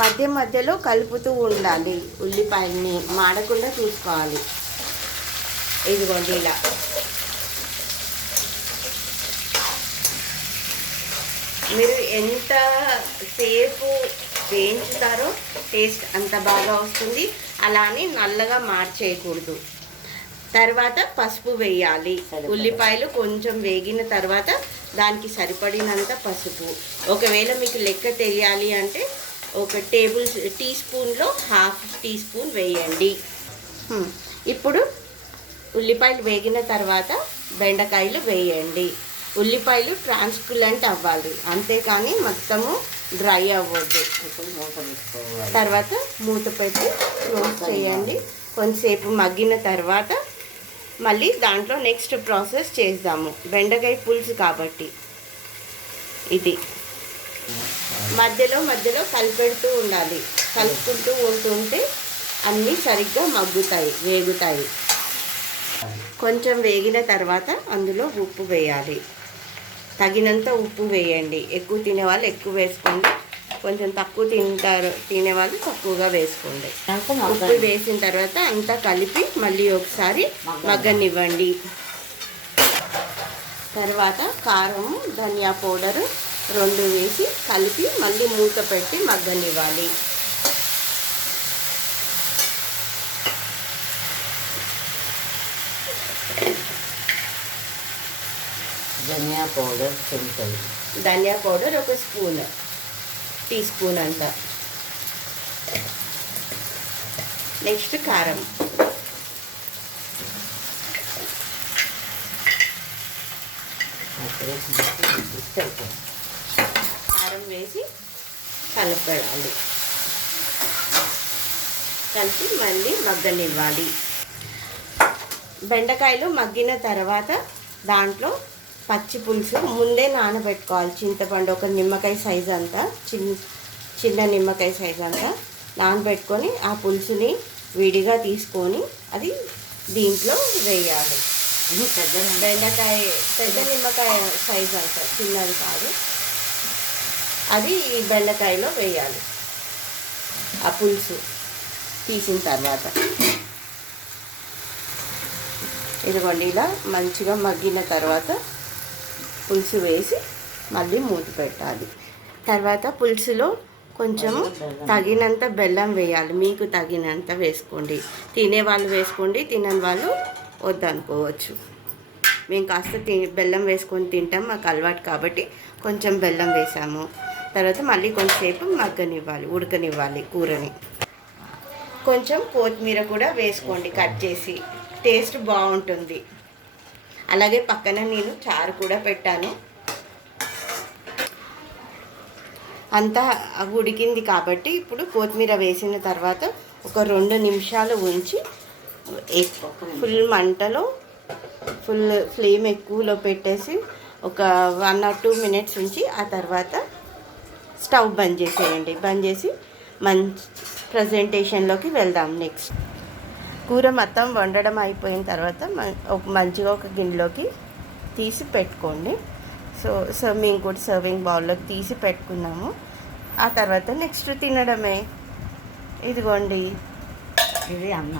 మధ్య మధ్యలో కలుపుతూ ఉండాలి. ఉల్లిపాయల్ని మాడకుండా చూసుకోవాలి. ఇదిగోండి ఇలా. మీరు ఎంత సేపు వేయించుతారో టేస్ట్ అంత బాగా వస్తుంది. అలానే నల్లగా మార్చేయకూడదు. తర్వాత పసుపు వేయాలి. ఉల్లిపాయలు కొంచెం వేగిన తర్వాత దానికి సరిపడినంత పసుపు. ఒకవేళ మీకు లెక్క తెలియాలి అంటే ఒక టీ స్పూన్లో హాఫ్ టీ స్పూన్ వేయండి. ఇప్పుడు ఉల్లిపాయలు వేగిన తర్వాత బెండకాయలు వేయండి. ఉల్లిపాయలు ట్రాన్స్కులెంట్ అవ్వాలి, అంతేకాని మొత్తము డ్రై అవ్వద్దు. తర్వాత మూత పెట్టి క్లోజ్ చేయండి. కొంతసేపు మగ్గిన తర్వాత మళ్ళీ దాంట్లో నెక్స్ట్ ప్రాసెస్ చేద్దాము. బెండకాయ పులుసు కాబట్టి ఇది మధ్యలో మధ్యలో కలిపెడుతూ ఉండాలి. కలుపుకుంటూ ఉంటుంటే అన్నీ సరిగ్గా మగ్గుతాయి, వేగుతాయి. కొంచెం వేగిన తర్వాత అందులో ఉప్పు వేయాలి. తగినంత ఉప్పు వేయండి. ఎక్కువ తినేవాళ్ళు ఎక్కువ వేసుకోండి, కొంచెం తక్కువ తినేవాళ్ళు తక్కువగా వేసుకోండి. ఉప్పు వేసిన తర్వాత అంతా కలిపి మళ్ళీ ఒకసారి మగ్గనివ్వండి. తర్వాత కారము, ధనియా పౌడరు 2 వేసి కలిపి మళ్ళీ మూత పెట్టి మగ్గనివ్వాలి. ధనియా పౌడర్ ధనియా పౌడర్ 1 స్పూన్, టీ స్పూన్ అంతా. నెక్స్ట్ కారం. కారం వేసి కలపడాలి. కలిపి మళ్ళీ మగ్గనివ్వాలి. బెండకాయలు మగ్గిన తర్వాత దాంట్లో పచ్చి పులుసు ముందే నానబెట్టుకోవాలి. చింతపండు 1 నిమ్మకాయ సైజు అంతా, చిన్న నిమ్మకాయ సైజు అంతా నానబెట్టుకొని ఆ పులుసుని విడిగా తీసుకొని అది దీంట్లో వేయాలి. బెండకాయ పెద్ద నిమ్మకాయ సైజు అంతా, చిన్నది కాదు. అది ఈ బెండకాయలో వేయాలి. ఆ పులుసు తీసిన తర్వాత ఇదిగోండి ఇలా మంచిగా మగ్గిన తర్వాత పులుసు వేసి మళ్ళీ మూత పెట్టాలి. తర్వాత పులుసులో కొంచెం తగినంత బెల్లం వేయాలి. మీకు తగినంత వేసుకోండి. తినేవాళ్ళు వేసుకోండి, తినని వాళ్ళు వద్దనుకోవచ్చు. మేము కాస్త బెల్లం వేసుకొని తింటాం, మాకు అలవాటు కాబట్టి కొంచెం బెల్లం వేసాము. తర్వాత మళ్ళీ కొంచెంసేపు మగ్గనివ్వాలి, ఉడకనివ్వాలి కూరని. కొంచెం కొత్తిమీర కూడా వేసుకోండి కట్ చేసి, టేస్ట్ బాగుంటుంది. అలాగే పక్కన నేను చారు కూడా పెట్టాను. అంతా ఉడికింది కాబట్టి ఇప్పుడు కొత్తిమీర వేసిన తర్వాత ఒక 2 నిమిషాలు ఉంచి ఫుల్ మంటలో, ఫుల్ ఫ్లేమ్ ఎక్కువలో పెట్టేసి ఒక 1 or 2 minutes ఉంచి ఆ తర్వాత స్టవ్ బంద్ చేసేయండి. బంద్ చేసి మంచి ప్రజెంటేషన్లోకి వెళ్దాం. నెక్స్ట్ కూర మొత్తం వండడం అయిపోయిన తర్వాత మంచిగా ఒక గిన్నెలోకి తీసి పెట్టుకోండి. సో మేము కూడా సర్వింగ్ బౌల్లోకి తీసి పెట్టుకున్నాము. ఆ తర్వాత నెక్స్ట్ తినడమే. ఇదిగోండి, ఇది అన్నం.